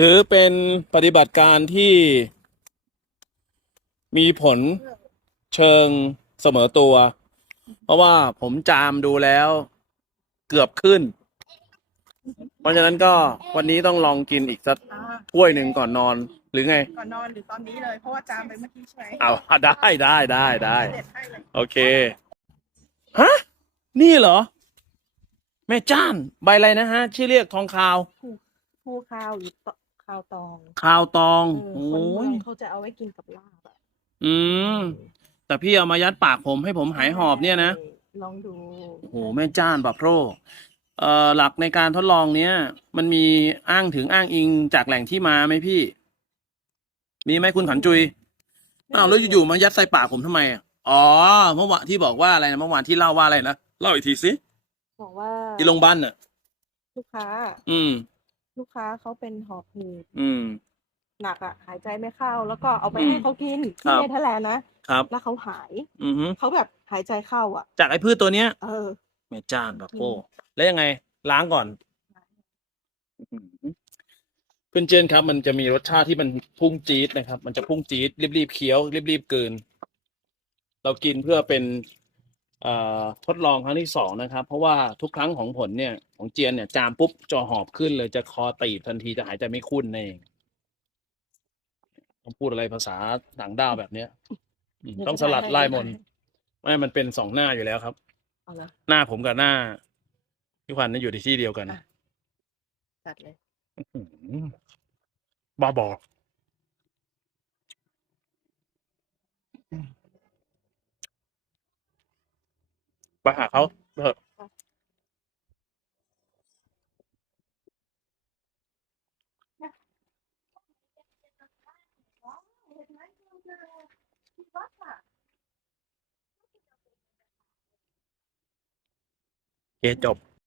ถือเป็นปฏิบัติการที่มีผลเชิงเสมอตัว เพราะว่าผมจามดูแล้วเกือบขึ้น เพราะฉะนั้นก็วันนี้ต้องลองกินอีกสักอ่าถ้วยหนึ่งก่อนนอนหรือไง ก่อนนอนหรือตอนนี้เลย เพราะว่าจามไปเมื่อกี้ใช่ไหมเอาได้ได้ได้ได้เด็ดให้เลยโอเคฮะนี่เหรอ แม่จ้านใบอะไรนะฮะ ชื่อเรียกทองคาวผู้ข้าวหรือต ข้าวตองคาวตองเอโอ้อคนเมืยองเขาจะเอาไว้กินกับลาบอะอืม แต่พี่เอามายัดปากผมให้ผมหายหอบเนี่ยนะ ลองดูโอ้โหแม่จ้านบับโปรเอ่อหลักในการทดลองเนี้ยมันมีอ้างถึงอ้างอิงจากแหล่งที่มาไหมพี่ มีไหมคุณขันจุยอ้าวแล้วอยู่ๆมายัดใส่ปากผมทำไมอะอ๋อเมื่อวานที่บอกว่าอะไรนะเมื่อวานที่เล่าว่าอะไรนะเล่าอีกทีสิบอกว่าที่โรงพยาบาลน่ะลูกค้า อืม ลูกค้าเขาเป็นหอบหืดอืม หนักอะหายใจไม่เข้า แล้วก็เอาไปอืมให้เขากินครัที่บ เนเธอร์แลนด์นะครับ แล้วเขาหายอือฮึเขาแบบหายใจเข้าอะจากไอ้พืชตัวเนี้ยเออ แม่จ้านบับโปรอืม แล้วยังไง ล้างก่อนเพื่อนเจนครับ มันจะมีรสชาติที่มันพุ่งจี๊ดนะครับ มันจะพุ่งจี๊ดรีบๆเคี้ยวรีบๆกลืน เรากินเพื่อเป็นเอ่อ ทดลองครั้งที่สองนะครับ เพราะว่าทุกครั้งของผลเนี่ยของเจียนเนี่ยจามปุ๊บจอหอบขึ้นเลยจะคอตีบทันทีจะหายใจไม่คุ้นนั่นเองต้องพูดอะไรภาษาต่างด้าวแบบเนี้ยอืมต้องสลัดไล่มนต์ไม่มันเป็นสองหน้าอยู่แล้วครับเอาละหน้าผมกับหน้าพี่ขวัญนี่อยู่ในที่เดียวกันอะจัดเลยอื้อหือบ้าบอ ไปหาเขาเถอะโอเคจบ